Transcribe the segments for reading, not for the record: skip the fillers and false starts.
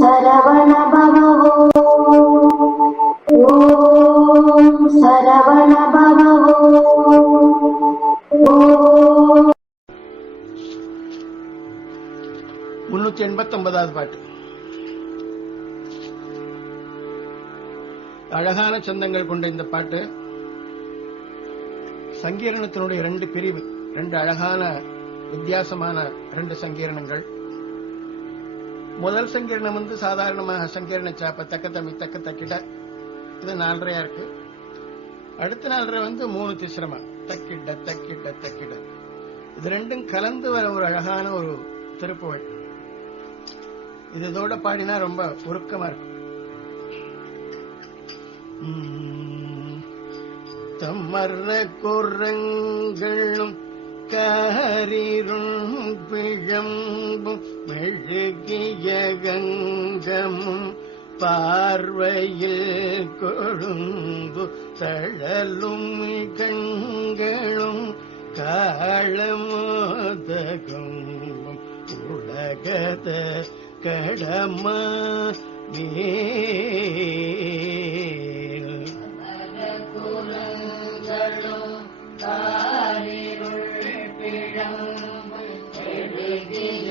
சரவண பவோ ஓம் சரவண பவோ ஓம். 389வது பாட்டு. அழகான சந்தங்கள் கொண்ட இந்த பாட்டு சங்கீரணத்தினுடைய 2 பிரிவு, 2 அழகான வித்தியாசமான 2 சங்கீரணங்கள். முதல் சங்கீரணம் சாதாரணமாக சங்கீரண சாப்ப தக்க தமி தக்க தக்கிட, இது 4.5 இருக்கு. அடுத்த 4.5 3 திசிரமா தக்கிட தக்கிட தக்கிட. இது 2ம் கலந்து வர ஒரு அழகான ஒரு திருப்புகழ். இது இதோட பாடினா ரொம்ப உருக்கமா இருக்கும். தம்மர்ற குரங்களும் காரிரும் பிழம்பும் மெழுகிய கங்கமும் பார்வையில் கொழும்பு தழலும் கண்களும் காளமோதகும் உலகத கடமா குரங்களும் காரிருள் பிழம்பும் எழுதிய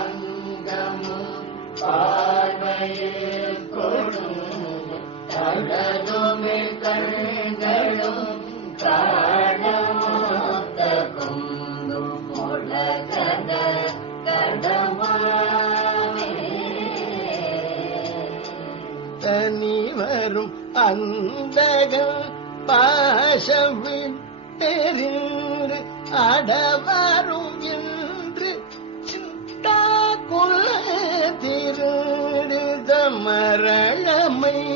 அங்கமும் பார்வையில் கொழும்பும் தழலுமிழ் கண்களும் காளமோதகும் உலகத கடமா தனி வரும் அந்தகம் பாசம் விட்டெறிந்து அடவரும் என்று சிந்தா குலத்திருடு மரணமைந்தரும்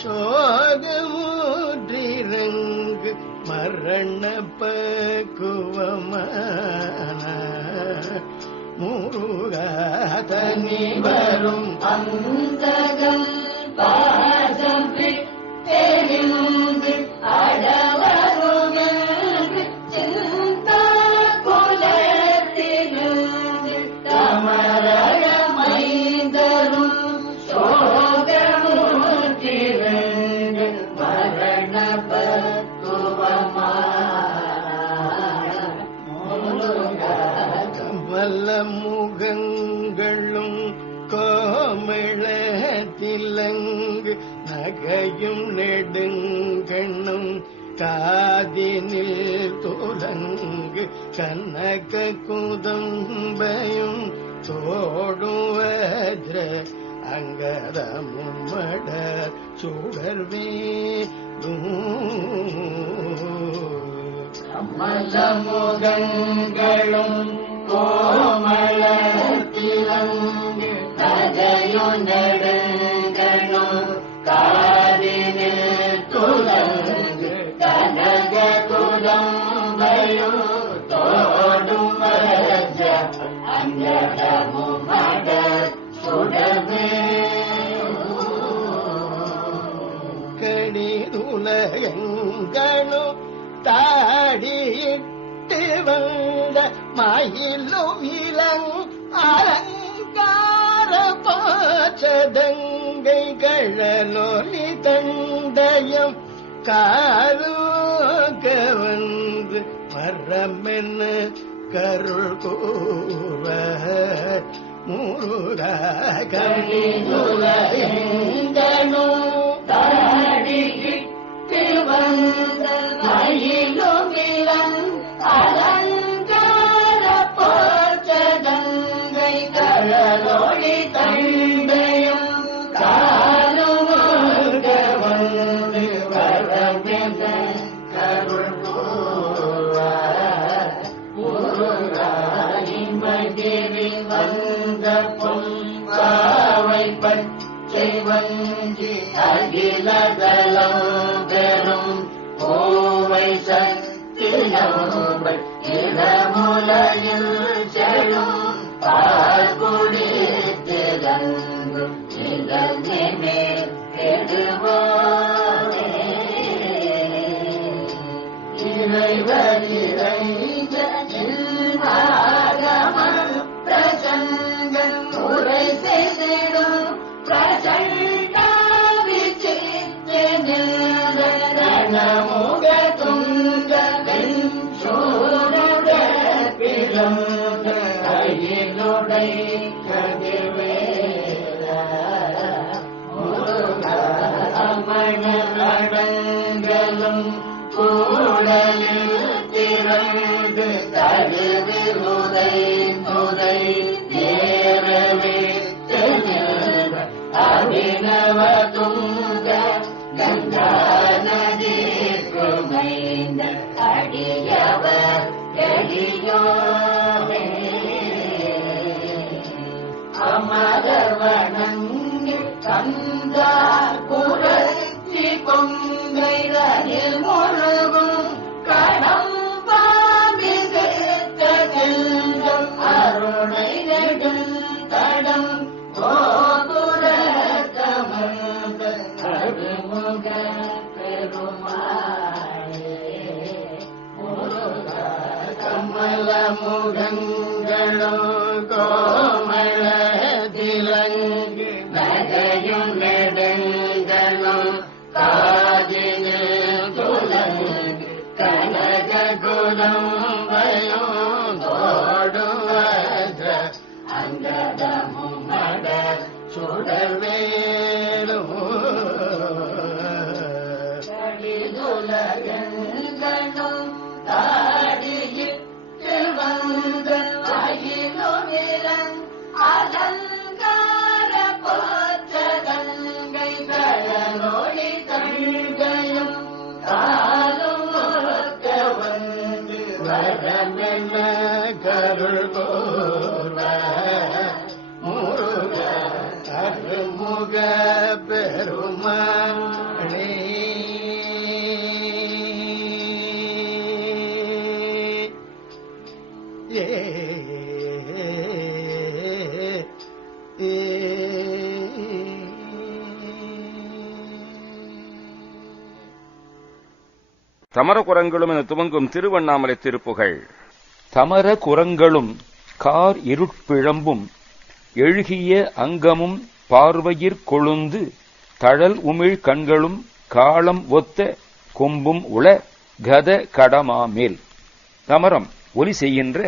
சோகமுற்றிரங்கு மரண பக்குவமான முருகா தனி வரும் அந்தகம் பாசம் விட்டெறிந்து அடவரும் என்று சிந்தா குலத்திலிருந்து தமரமைந்தரும் சோகமுற்றிரங்கு மரண வல்ல முகங்களும் கோமிளத்திலங்கு நகையும் நெடுங்கண்ணும் காதினில் துலங்கு கனக குதம்பையும் தோடும் வஜ்ர அங்கதமும் மட சுடர்வே மலமுகங்களும் கோமளத்திலங்கு நகையும் நெடுங்கண்ணும் காதினில் துலங்கு கனக குதம்பையும் தோடும் வஜ்ர அங்கதமும் மட சுடர்வே கடிதுலகங்களும் தாடியிட்டு வந்த மயிலும் இளங் அலங்கார பாச்சதங்கை கழலொலி தண்டயம் காலோக வந்து மரமென்ன கருள் கூற முருகா கடிதுலகங்களும் தாடியிட்டு வந்த மயிலும் இளங் அலங்கார போச்சதங்கை கழலொளி தண்டையும் காலுமாக வந்து வரமென கருள் கூறுவார் முருகாயின் மகிழில் வந்த பொன்பாவை பச்சை வஞ்சி அகிலதலம் பெறும் கோவை சத்தியம்பை இடமுலையில் செழும் பால் குடித்திறங்கும் இளமே கெடுவோமே இறைவர் இறைஞ்ச பிரசங்கன் உரை செய்த கருணை கதிர்வேல முருகா அமணர் அடங்கலும் கூடலில் திரண்டு தருவில் உதை நேரவே அபிநவ துங்க கங்கா நதி குமைந்த அடியவர் எளியோரே அமரர் வணங்கி கந்தா புரட்சி கொங்கையில் முழுகும் கணம் பாபிதெல்லும் அருணை நெடும் தடம் கோபுர கமந்த அருமுக பெருமாளே முருகா கமல முகங்களும் கோமள திலங்கு நகையும் நெடுங்களும் காதினில் துலங்கு கனக குலம்பையும் தோடுவத அங்கதமும் மட சுடர்வேலும் கடிதுலகங்களும் தாடியிட்டு வந்த அகிலுமிலன் அலங்கார போற்றதங்கை கடலொளி கண்கையும் காலும் ஒக்க வந்து வரமெல்ல கருள் கோர்வ முருக அருமுக பெருமாளே தமர குரங்களும் என துவங்கும் திருவண்ணாமலை திருப்புகழ். தமர குரங்களும் கார் இருட்பிழம்பும் எழுகிய அங்கமும் பார்வையிற் கொழுந்து தழல் உமிழ் கண்களும் காலம் ஒத்த கொம்பும் உள கத கடமாமேல். தமரம் ஒலி செய்கின்ற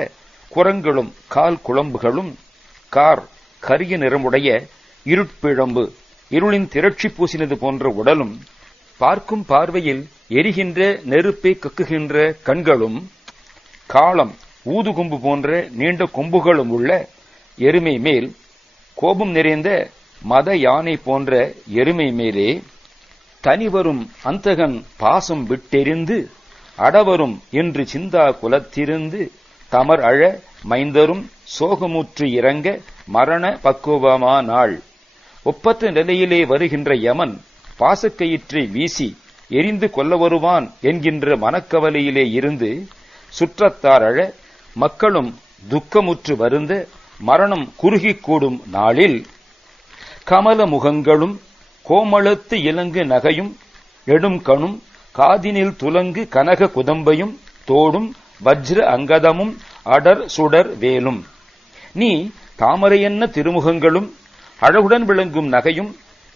குரங்களும் கால் குழம்புகளும் கார் கரிய நிறமுடைய இருட்பிழம்பு இருளின் திரட்சி பூசினது போன்ற உடலும் பார்க்கும் பார்வையில் எரிகின்ற நெருப்பை கக்குகின்ற கண்களும் காலம் ஊதுகொம்பு போன்ற நீண்ட கொம்புகளும் உள்ள எருமை மேல் கோபம் நிறைந்த மத யானை போன்ற எருமை மேலே தனிவரும் அந்தகன் பாசம் விட்டெறிந்து அடவரும் என்று சிந்தா குலத்திருந்து தமர் அழ மைந்தரும் சோகமுற்று இறங்க மரண பக்குவமானாள். ஒப்பற்ற நிலையிலே வருகின்ற யமன் பாசக்கயிற்றை வீசி எரிந்து கொல்ல வருவான் என்கின்ற மனக்கவலையிலே இருந்து சுற்றத்தார் அழ மக்களும் துக்கமுற்று வருந்த மரணம் குறுகிக் கூடும் நாளில் கமல முகங்களும் கோமளத்து இலங்கு நகையும் நெடும் கணும் காதினில் துலங்கு கனக குதம்பையும் தோடும் வஜ்ர அங்கதமும் அடர் சுடர் வேலும். நீ தாமரையென்ன திருமுகங்களும் அழகுடன் விளங்கும் நகையும்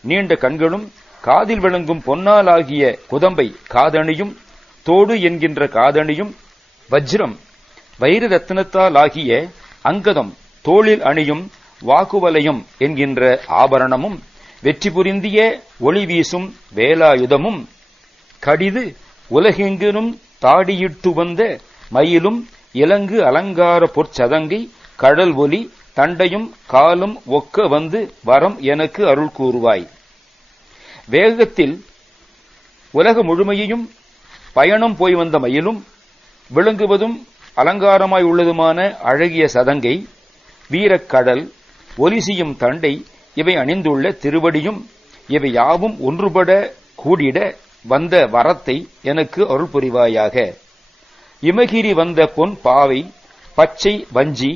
நீண்ட கண்களும் காதில் விளங்கும் பொன்னாலாகிய குதம்பை காதணியும் தோடு என்கின்ற காதணியும் வஜ்ரம் வைர ரத்தினத்தால் ஆகிய அங்கதம் தோளில் அணியும் வாக்குவலையும் என்கின்ற ஆபரணமும் வெற்றி புரிந்திய ஒளி வீசும் வேலாயுதமும் கடிது உலகெங்கிலும் தாடியிட்டு வந்த மயிலும் இலங்கு அலங்கார பொற்சதங்கை கடல் ஒலி தண்டையும் காலும் ஒக்க வந்து வரம் எனக்கு அருள் கூறுவாய். வேகத்தில் உலக முழுமையையும் பயணம் போய் வந்த மயிலும் விளங்குவதும் அலங்காரமாய் உள்ளதுமான அழகிய சதங்கை வீரக்கடல் ஒலிசியும் தண்டை இவை அணிந்துள்ள திருவடியும் இவை யாவும் ஒன்றுபட கூடிட வந்த வரத்தை எனக்கு அருள் புரிவாயாக. இமகிரி வந்த பொன் பாவை பச்சை வஞ்சி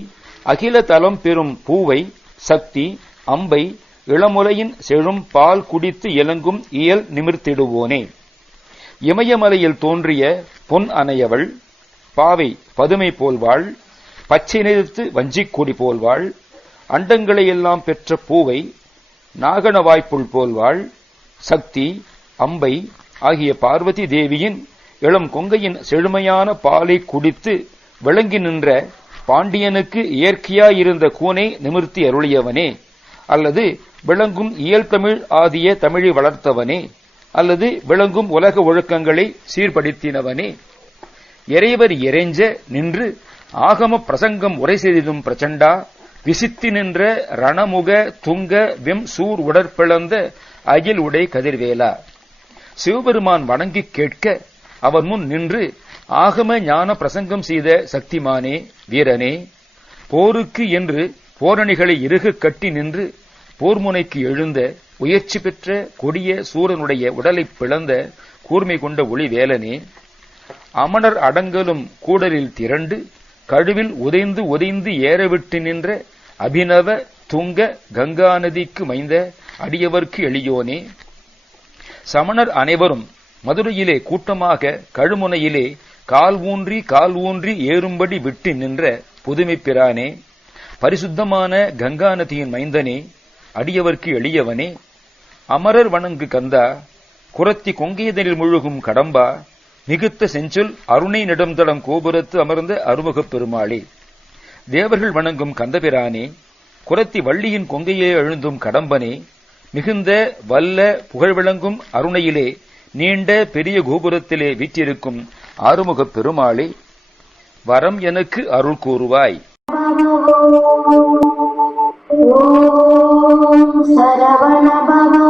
அகில தலம் பெறும் பூவை சக்தி அம்பை இளமுலையின் செழும் பால் குடித்து இலங்கும் இயல் நிமிர்த்திடுவோனே. இமயமலையில் தோன்றிய பொன் அணையவள் பாவை பதுமை போல்வாள் பச்சை நிறுத்து வஞ்சிக்கொடி போல்வாள் அண்டங்களையெல்லாம் பெற்ற பூவை நாகன வாய்ப்புள் போல்வாள் சக்தி அம்பை ஆகிய பார்வதி தேவியின் இளம் கொங்கையின் செழுமையான பாலை குடித்து விளங்கி நின்ற பாண்டியனுக்கு இயற்கையாயிருந்த கூனை நிமிர்த்தி அருளியவனே, அல்லது விளங்கும் இயல் தமிழ் ஆதிய தமிழை வளர்த்தவனே, அல்லது விளங்கும் உலக ஒழுக்கங்களை சீர்படுத்தினவனே, இறைவர் இறைஞ்ச நின்று ஆகம பிரசங்கம் உரை செய்தும் பிரச்சண்டா, விசித்தி நின்ற ரணமுக துங்க வெம் சூர் உடற்பிளந்த அகில் உடை கதிர்வேலா. சிவபெருமான் வணங்கிக் கேட்க அவர் முன் நின்று ஆகம ஞான பிரசங்கம் செய்த சக்திமானே, வீரனே, போருக்கு என்று போரணிகளை இறுகு கட்டி நின்று போர்முனைக்கு எழுந்த உயர்ச்சி பெற்ற கொடிய சூரனுடைய உடலை பிளந்த கூர்மை கொண்ட ஒளிவேலனே, அமணர் அடங்கலும் கூடலில் திரண்டு கழுவில் உதைந்து உதைந்து ஏறவிட்டு நின்ற அபிநவ துங்க கங்காநதிக்கு மைந்த அடியவர்க்கு எளியோனே, சமணர் அனைவரும் மதுரையிலே கூட்டமாக கழுமுனையிலே கால் ஊன்றி ஏறும்படி விட்டு நின்ற புதுமை பிரானே, பரிசுத்தமான கங்காநதியின் மைந்தனே, அடியவர்க்கு எளியவனே, அமரர் வணங்கு கந்தா, குரத்தி கொங்கையதனில் முழுகும் கடம்பா, மிகுத்த செஞ்சொல் அருணை நெடுந்தளம் கோபுரத்து அமர்ந்த அருமுகப் பெருமாளே, தேவர்கள் வணங்கும் கந்தபிரானே, குரத்தி வள்ளியின் கொங்கையே எழுந்தும் கடம்பனே, மிகுந்த வல்ல புகழ் விளங்கும் அருணையிலே நீண்ட பெரிய கோபுரத்திலே வீற்றிருக்கும் ஆறுமுகப் பெருமாளே, வரம் எனக்கு அருள் கூறுவாய். ஓம் சரவண பவ